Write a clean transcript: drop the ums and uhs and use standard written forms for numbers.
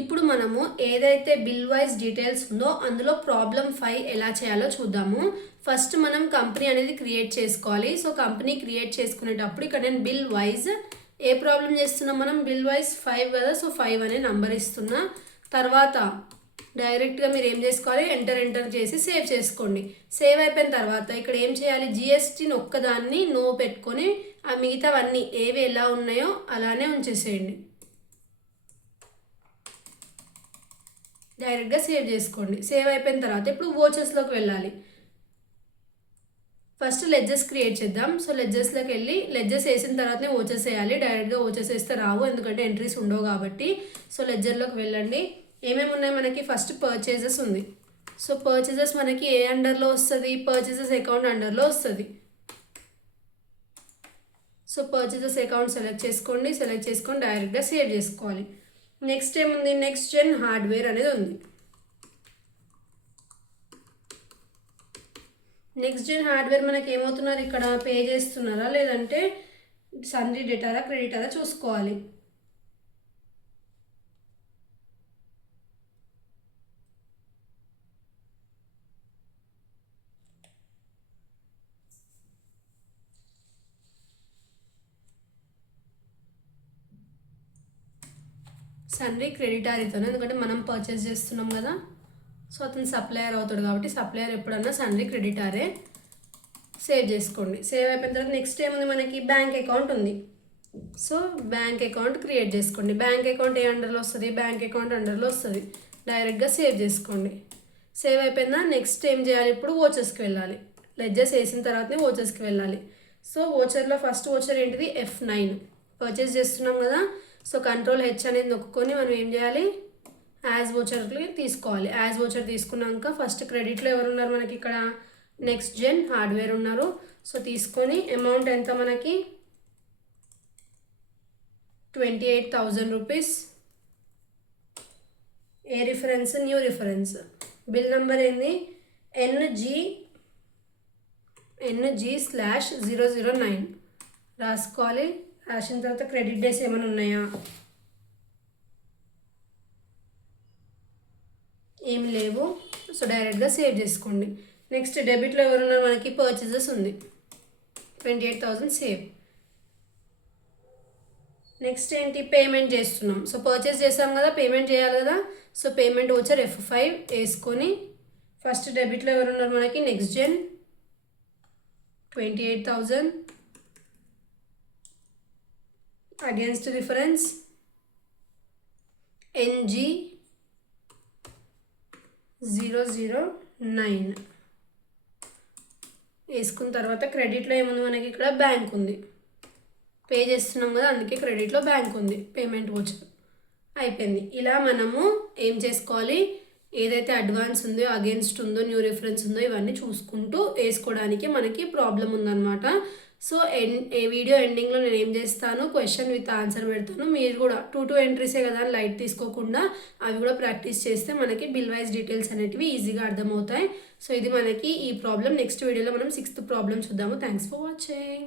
ఇప్పుడు మనము ఏదైతే బిల్ వైజ్ డీటెయిల్స్ ఉందో అందులో ప్రాబ్లం 5 ఎలా చేయాలో చూద్దాము. ఫస్ట్ మనం కంపెనీ అనేది క్రియేట్ చేసుకోవాలి. సో కంపెనీ క్రియేట్ చేసుకునేటప్పుడు ఇక్కడ నేను బిల్ వైజ్ ఏ ప్రాబ్లం చేస్తున్నాం, మనం బిల్ వైజ్ 5 కదా. సో 5 అనే నంబర్ ఇస్తున్నా. తర్వాత డైరెక్ట్గా మీరు ఏం చేసుకోవాలి, ఎంటర్ చేసి సేవ్ చేసుకోండి. సేవ్ అయిపోయిన తర్వాత ఇక్కడ ఏం చేయాలి, జిఎస్టీని ఒక్కదాన్ని నో పెట్టుకొని ఆ మిగతావన్నీ ఏవి ఎలా ఉన్నాయో అలానే ఉంచేసేయండి. డైరెక్ట్గా సేవ్ చేసుకోండి. సేవ్ అయిపోయిన తర్వాత ఇప్పుడు వోచర్స్లోకి వెళ్ళాలి. ఫస్ట్ లెడ్జెస్ క్రియేట్ చేద్దాం. సో లెడ్జెస్లోకి వెళ్ళి లెడ్జెస్ వేసిన తర్వాతనే వోచర్స్ వేయాలి. డైరెక్ట్గా వోచర్స్ వేస్తే రావు, ఎందుకంటే ఎంట్రీస్ ఉండవు కాబట్టి. సో లెడ్జర్లోకి వెళ్ళండి. ఏమేమి ఉన్నాయి మనకి, ఫస్ట్ పర్చేజెస్ ఉంది. సో పర్చేజెస్ మనకి ఏ అండర్లో వస్తుంది, పర్చేజెస్ అకౌంట్ అండర్లో వస్తుంది. సో పర్చేజెస్ అకౌంట్ సెలెక్ట్ చేసుకోండి. సెలెక్ట్ చేసుకొని డైరెక్ట్గా సేవ్ చేసుకోవాలి. నెక్స్ట్ ఏముంది, నెక్స్ట్ జెన్ హార్డ్వేర్ అనేది ఉంది. నెక్స్ట్ జెన్ హార్డ్వేర్ మనకి ఏమవుతున్నారు, ఇక్కడ పే చేస్తున్నారా లేదంటే సన్రీ డెటారా క్రెడిటారా చూసుకోవాలి. సన్రీ క్రెడిటార్ ఇతను, ఎందుకంటే మనం పర్చేస్ చేస్తున్నాం కదా. సో అతను సప్లయర్ అవుతాడు కాబట్టి సప్లయర్ ఎప్పుడన్నా సన్రీ క్రెడిటారే. సేవ్ చేసుకోండి. సేవ్ అయిపోయిన తర్వాత నెక్స్ట్ ఏముంది మనకి, బ్యాంక్ అకౌంట్ ఉంది. సో బ్యాంక్ అకౌంట్ క్రియేట్ చేసుకోండి. బ్యాంక్ అకౌంట్ ఏ అండర్లో వస్తుంది, బ్యాంక్ అకౌంట్ అండర్లో వస్తుంది. డైరెక్ట్గా సేవ్ చేసుకోండి. సేవ్ అయిపోయిందా, నెక్స్ట్ ఏం చేయాలి, ఇప్పుడు వోచర్స్కి వెళ్ళాలి. లెడ్జెస్ వేసిన తర్వాతనే వోచర్స్కి వెళ్ళాలి. సో వోచర్లో ఫస్ట్ వోచర్ ఏంటిది, F9 పర్చేస్ చేస్తున్నాం కదా. సో Ctrl+H అనేది నొక్కుకొని మనం ఏం చేయాలి, యాజ్ వోచర్కి తీసుకోవాలి. యాజ్ వోచర్ తీసుకున్నాక ఫస్ట్ క్రెడిట్లో ఎవరు ఉన్నారు మనకి, ఇక్కడ నెక్స్ట్ జెన్ హార్డ్వేర్ ఉన్నారు. సో తీసుకొని అమౌంట్ ఎంత మనకి 28,000 rupees. A reference, new reference. Bill number ఏంది, NG/009 రాసుకోవాలి. రాసిన తర్వాత క్రెడిట్ డేస్ ఏమైనా ఉన్నాయా, ఏమి లేవు. సో డైరెక్ట్గా సేవ్ చేసుకోండి. నెక్స్ట్ డెబిట్లో ఎవరున్నారు మనకి, పర్చేజెస్ ఉంది 28,000 సేవ్. నెక్స్ట్ ఏంటి, పేమెంట్ చేస్తున్నాం. సో పర్చేస్ చేస్తాం కదా, పేమెంట్ చేయాలి కదా. సో పేమెంట్ వోచర్ F5 వేసుకొని ఫస్ట్ డెబిట్లో ఎవరున్నారు మనకి, next gen 28,000 against reference NG009 వేసుకున్న తర్వాత క్రెడిట్లో ఏముంది మనకి, ఇక్కడ బ్యాంక్ ఉంది. పే చేస్తున్నాం కదా, అందుకే క్రెడిట్లో బ్యాంక్ ఉంది. పేమెంట్ వోచర్ అయిపోయింది. ఇలా మనము ఏం చేసుకోవాలి, ఏదైతే అడ్వాన్స్ ఉందో, అగేన్స్ట్ ఉందో, న్యూ రిఫరెన్స్ ఉందో ఇవన్నీ చూసుకుంటూ వేసుకోవడానికి మనకి ప్రాబ్లం ఉందన్నమాట. సో ఏ వీడియో ఎండింగ్లో నేను ఏం చేస్తాను, క్వశ్చన్ విత్ ఆన్సర్ పెడతాను. మీరు కూడా 2 ఎంట్రీసే కదా లైట్ తీసుకోకుండా అవి కూడా ప్రాక్టీస్ చేస్తే మనకి బిల్ వైజ్ డీటెయిల్స్ అనేటివి ఈజీగా అర్థమవుతాయి. సో ఇది మనకి ఈ ప్రాబ్లం. నెక్స్ట్ వీడియోలో మనం 6th ప్రాబ్లం చూద్దాము. Thanks for watching.